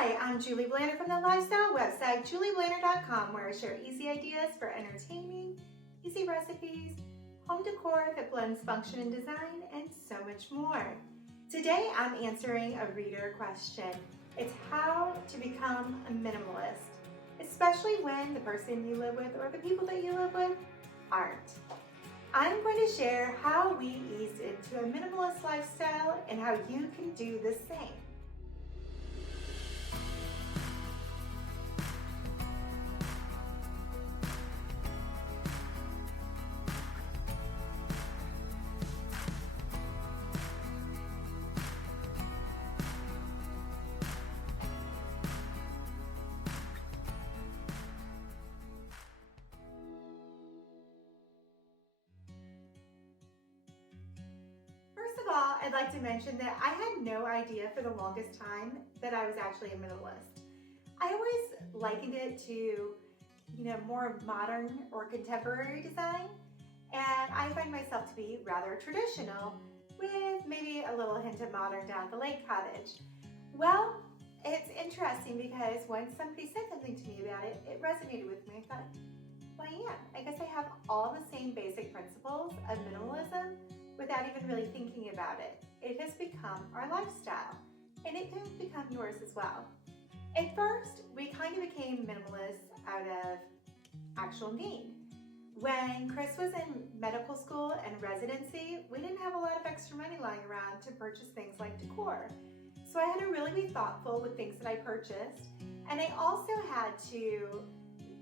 Hi, I'm Julie Blanner from the lifestyle website, julieblanner.com, where I share easy ideas for entertaining, easy recipes, home decor that blends function and design, and so much more. Today, I'm answering a reader question. It's how to become a minimalist, especially when the person you live with or the people that you live with aren't. I'm going to share how we ease into a minimalist lifestyle and how you can do the same. First of all, I'd like to mention that I had no idea for the longest time that I was actually a minimalist. I always likened it to, more modern or contemporary design, and I find myself to be rather traditional with maybe a little hint of modern down at the lake cottage. Well, it's interesting because when somebody said something to me about it, it resonated with me. I thought, well, yeah, I guess I have all the same basic principles of minimalism without even really thinking about it. It has become our lifestyle, and it can become yours as well. At first, we kind of became minimalists out of actual need. When Chris was in medical school and residency, we didn't have a lot of extra money lying around to purchase things like decor. So I had to really be thoughtful with things that I purchased, and I also had to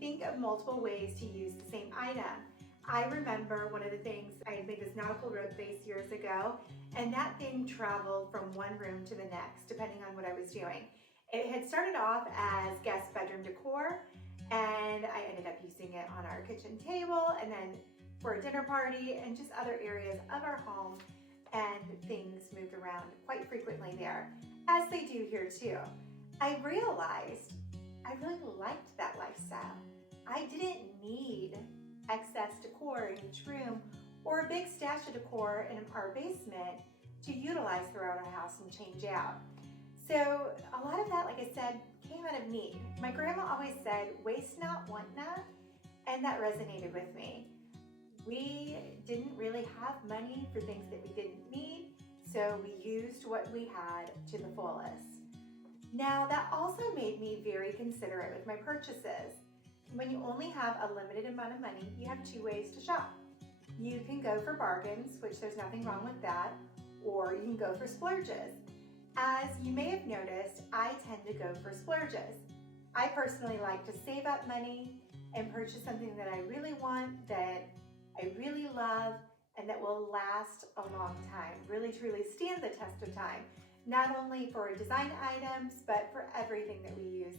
think of multiple ways to use the same item. I remember one of the things, I had made this nautical rope base years ago, and that thing traveled from one room to the next, depending on what I was doing. It had started off as guest bedroom decor, and I ended up using it on our kitchen table, and then for a dinner party, and just other areas of our home, and things moved around quite frequently there, as they do here too. I realized I really liked that lifestyle. I didn't need excess decor in each room or a big stash of decor in our basement to utilize throughout our house and change out. So a lot of that, like I said, came out of need. My grandma always said, waste not, want not, and that resonated with me. We didn't really have money for things that we didn't need, so we used what we had to the fullest. Now, that also made me very considerate with my purchases. When you only have a limited amount of money, you have two ways to shop. You can go for bargains, which there's nothing wrong with that, or you can go for splurges. As you may have noticed, I tend to go for splurges. I personally like to save up money and purchase something that I really want, that I really love, and that will last a long time, really truly stand the test of time, not only for design items, but for everything that we use.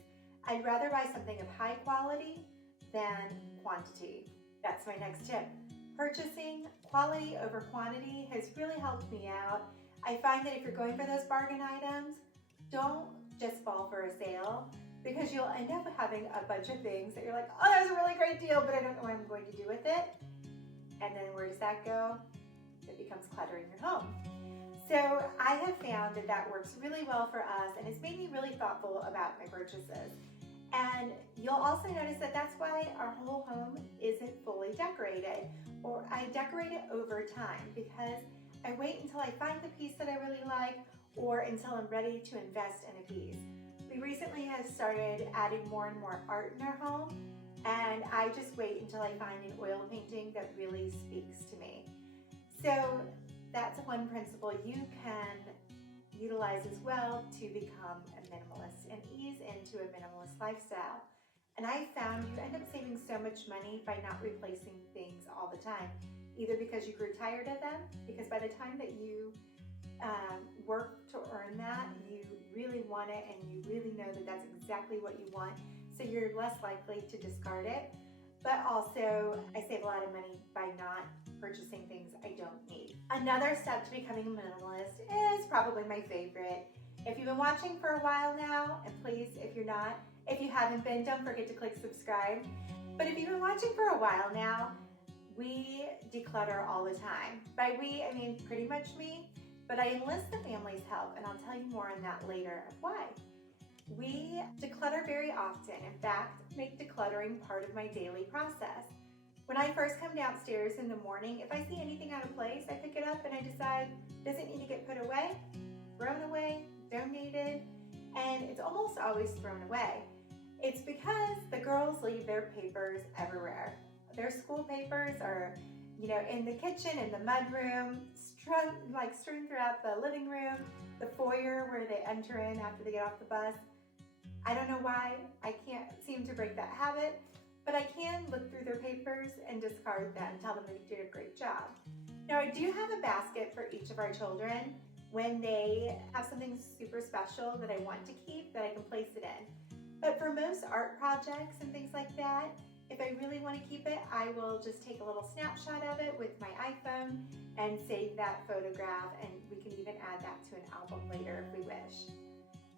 I'd rather buy something of high quality than quantity. That's my next tip. Purchasing quality over quantity has really helped me out. I find that if you're going for those bargain items, don't just fall for a sale, because you'll end up having a bunch of things that you're like, oh, that was a really great deal, but I don't know what I'm going to do with it. And then where does that go? It becomes clutter in your home. So I have found that that works really well for us, and it's made me really thoughtful about my purchases. And you'll also notice that that's why our whole home isn't fully decorated, or I decorate it over time, because I wait until I find the piece that I really like, or until I'm ready to invest in a piece. We recently have started adding more and more art in our home, and I just wait until I find an oil painting that really speaks to me. So that's one principle you can utilize as well to become a minimalist and ease into a minimalist lifestyle. And I found you end up saving so much money by not replacing things all the time, either because you grew tired of them, because by the time that you work to earn that, you really want it and you really know that that's exactly what you want, so you're less likely to discard it. But also, I save a lot of money by not purchasing things I don't need. Another step to becoming a minimalist is probably my favorite. If you've been watching for a while now, and please, if you haven't been, don't forget to click subscribe. But if you've been watching for a while now, we declutter all the time. By we, I mean pretty much me, but I enlist the family's help, and I'll tell you more on that later of why. We declutter very often. In fact, make decluttering part of my daily process. When I first come downstairs in the morning, if I see anything out of place, I pick it up and I decide, does it need to get put away, thrown away, donated? And it's almost always thrown away. It's because the girls leave their papers everywhere. Their school papers are, in the kitchen, in the mudroom, strewn throughout the living room, the foyer where they enter in after they get off the bus. I don't know why. I can't seem to break that habit, but I can look through their papers and discard them, tell them they did a great job. Now, I do have a basket for each of our children when they have something super special that I want to keep, that I can place it in. But for most art projects and things like that, if I really want to keep it, I will just take a little snapshot of it with my iPhone and save that photograph, and we can even add that to an album later if we wish.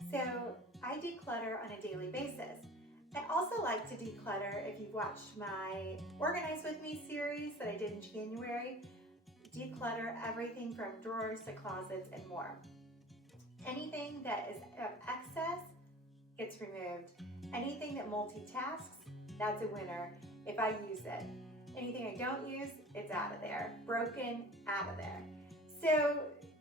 So I declutter on a daily basis. I also like to declutter, if you've watched my Organize With Me series that I did in January, declutter everything from drawers to closets and more. Anything that is of excess gets removed. Anything that multitasks, that's a winner if I use it. Anything I don't use, it's out of there. Broken, out of there. So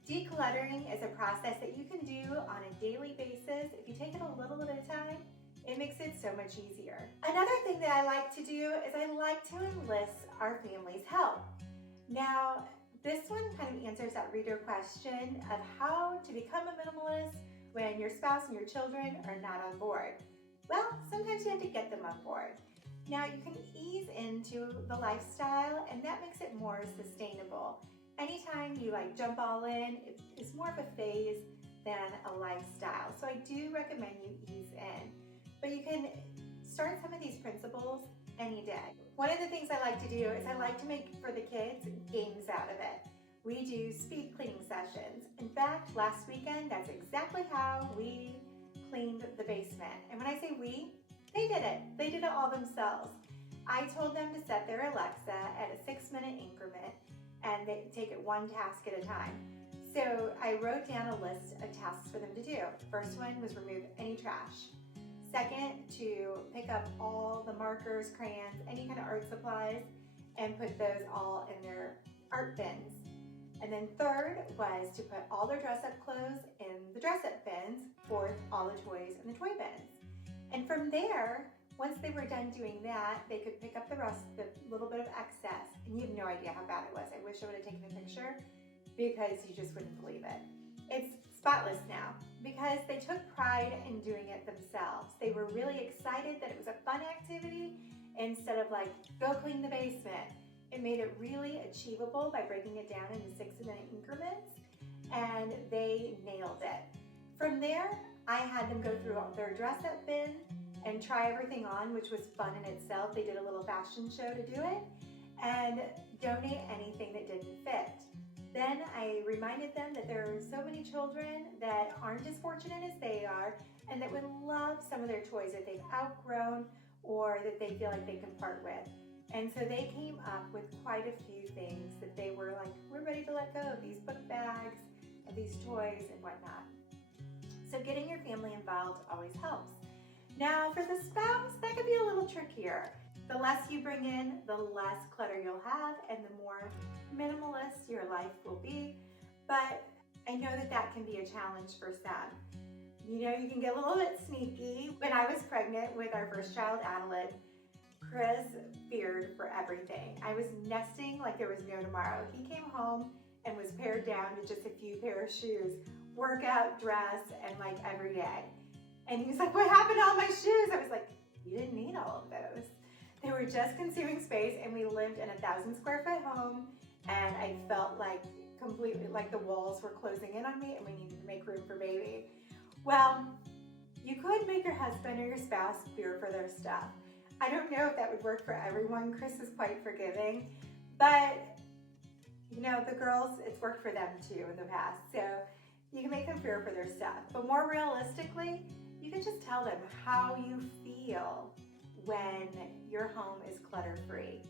decluttering is a process that you can do on a daily basis. If you take it a little at a time, it makes it so much easier. Another thing that I like to do is I like to enlist our family's help. Now, this one kind of answers that reader question of how to become a minimalist when your spouse and your children are not on board. Well, sometimes you have to get them on board. Now, you can ease into the lifestyle, and that makes it more sustainable. Anytime you jump all in, it's more of a phase than a lifestyle. So I do recommend you ease in. But you can start some of these principles any day. One of the things I like to do is I like to make for the kids games out of it. We do speed cleaning sessions. In fact, last weekend, that's exactly how we cleaned the basement. And when I say we, they did it. They did it all themselves. I told them to set their Alexa at a 6-minute increment and they take it one task at a time. So I wrote down a list of tasks for them to do. First one was remove any trash. Second, to pick up all the markers, crayons, any kind of art supplies, and put those all in their art bins. And then third was to put all their dress-up clothes in the dress-up bins. Fourth, all the toys in the toy bins. And from there, once they were done doing that, they could pick up the rest, the little bit of excess. And you have no idea how bad it was. I wish I would have taken a picture because you just wouldn't believe it. It's spotless now because they took pride in doing it themselves. They were really excited that it was a fun activity instead of go clean the basement. It made it really achievable by breaking it down into 6-minute increments, and they nailed it. From there, I had them go through their dress-up bin and try everything on, which was fun in itself. They did a little fashion show to do it, and donate anything that didn't fit. Then I reminded them that there are so many children that aren't as fortunate as they are and that would love some of their toys that they've outgrown or that they feel like they can part with. And so they came up with quite a few things that they were we're ready to let go of these book bags, of these toys and whatnot. So getting your family involved always helps. Now for the spouse, that could be a little trickier. The less you bring in, the less clutter you'll have and the more minimalist your life will be. But I know that can be a challenge for some. You can get a little bit sneaky. When I was pregnant with our first child, Adelaide, Chris feared for everything. I was nesting like there was no tomorrow. He came home and was pared down to just a few pair of shoes, workout dress, and every day. And he was like, what happened to all my shoes? I was like, you didn't need all of those. They were just consuming space, and we lived in a 1,000-square-foot home, and I felt completely like the walls were closing in on me and we needed to make room for baby. Well, you could make your husband or your spouse fear for their stuff. I don't know if that would work for everyone. Chris is quite forgiving, but the girls, it's worked for them too in the past. So you can make them fear for their stuff. But more realistically, you can just tell them how you feel when your home is clutter-free.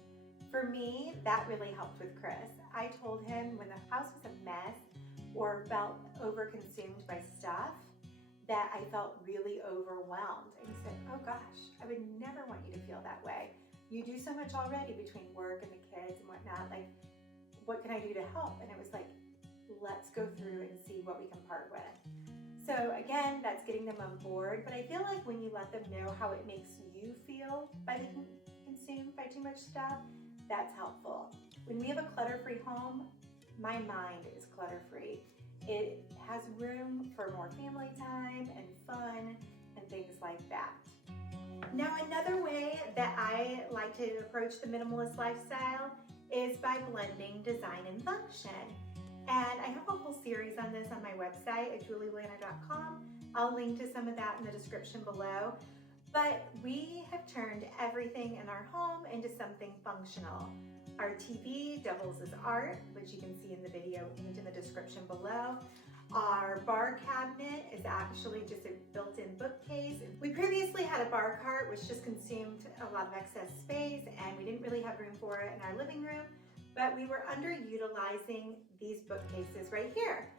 For me, that really helped with Chris. I told him when the house was a mess or felt overconsumed by stuff that I felt really overwhelmed. And he said, oh gosh, I would never want you to feel that way. You do so much already between work and the kids and whatnot. Like, what can I do to help? And it was like, let's go through and see what we can part with. So again, that's getting them on board. But I feel like when you let them know how it makes you feel by being consumed by too much stuff, that's helpful. When we have a clutter-free home, my mind is clutter-free. It has room for more family time and fun and things like that. Now, another way that I like to approach the minimalist lifestyle is by blending design and function. And I have a whole series on this on my website at julieblanner.com. I'll link to some of that in the description below. But we have turned everything in our home into something functional. Our TV doubles as art, which you can see in the video linked in the description below. Our bar cabinet is actually just a built-in bookcase. We previously had a bar cart, which just consumed a lot of excess space, and we didn't really have room for it in our living room, but we were underutilizing these bookcases right here.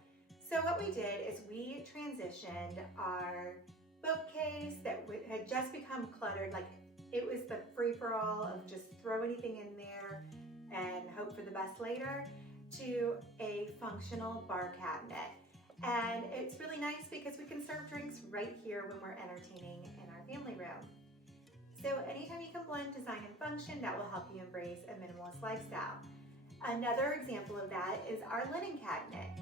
So what we did is we transitioned our bookcase that had just become cluttered, like it was the free-for-all of just throw anything in there and hope for the best later, to a functional bar cabinet. And it's really nice because we can serve drinks right here when we're entertaining in our family room. So anytime you can blend design and function, that will help you embrace a minimalist lifestyle. Another example of that is our linen cabinet.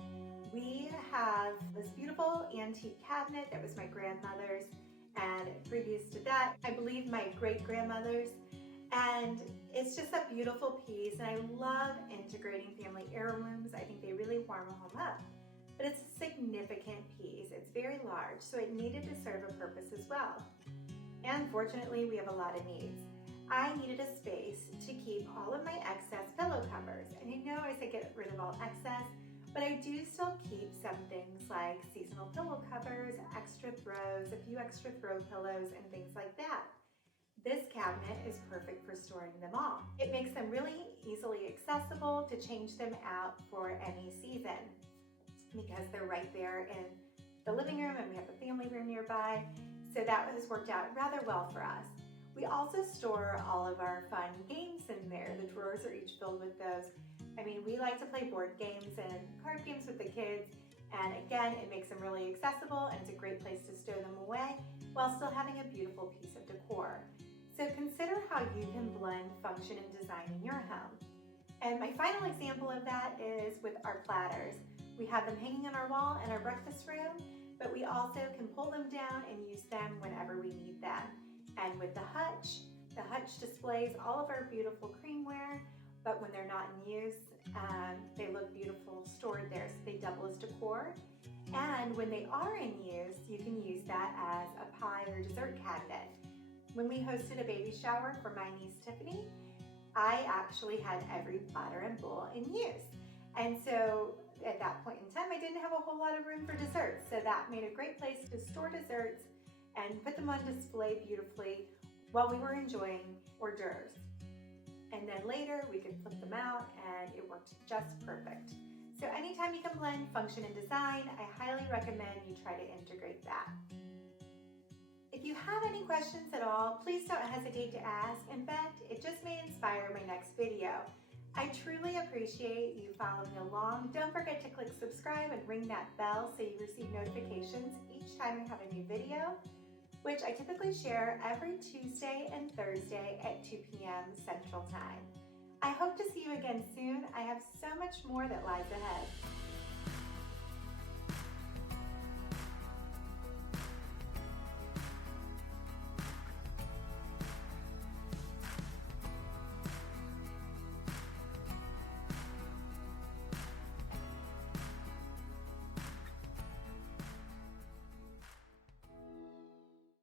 We have this beautiful antique cabinet that was my grandmother's, and previous to that, I believe my great-grandmother's. And it's just a beautiful piece, and I love integrating family heirlooms. I think they really warm a home up. But it's a significant piece. It's very large, so it needed to serve a purpose as well. And fortunately, we have a lot of needs. I needed a space to keep all of my excess pillow covers. And you know I say get rid of all excess, but I do still keep some things like seasonal pillow covers, extra throws, a few extra throw pillows, and things like that. This cabinet is perfect for storing them all. It makes them really easily accessible to change them out for any season because they're right there in the living room and we have a family room nearby. So that has worked out rather well for us. We also store all of our fun games in there. The drawers are each filled with those. I mean, we like to play board games and card games with the kids. And again, it makes them really accessible and it's a great place to stow them away while still having a beautiful piece of decor. So consider how you can blend function and design in your home. And my final example of that is with our platters. We have them hanging on our wall in our breakfast room, but we also can pull them down and use them whenever we need them. And with the hutch displays all of our beautiful creamware, but when they're not in use, they look beautiful stored there, so they double as decor. And when they are in use, you can use that as a pie or dessert cabinet. When we hosted a baby shower for my niece Tiffany, I actually had every platter and bowl in use. And so at that point in time, I didn't have a whole lot of room for desserts. So that made a great place to store desserts and put them on display beautifully while we were enjoying hors d'oeuvres. And then later we could flip them out and it worked just perfect. So anytime you can blend function and design, I highly recommend you try to integrate that. If you have any questions at all, please don't hesitate to ask. In fact, it just may inspire my next video. I truly appreciate you following along. Don't forget to click subscribe and ring that bell so you receive notifications each time I have a new video, which I typically share every Tuesday and Thursday at 2 p.m. Central Time. I hope to see you again soon. I have so much more that lies ahead.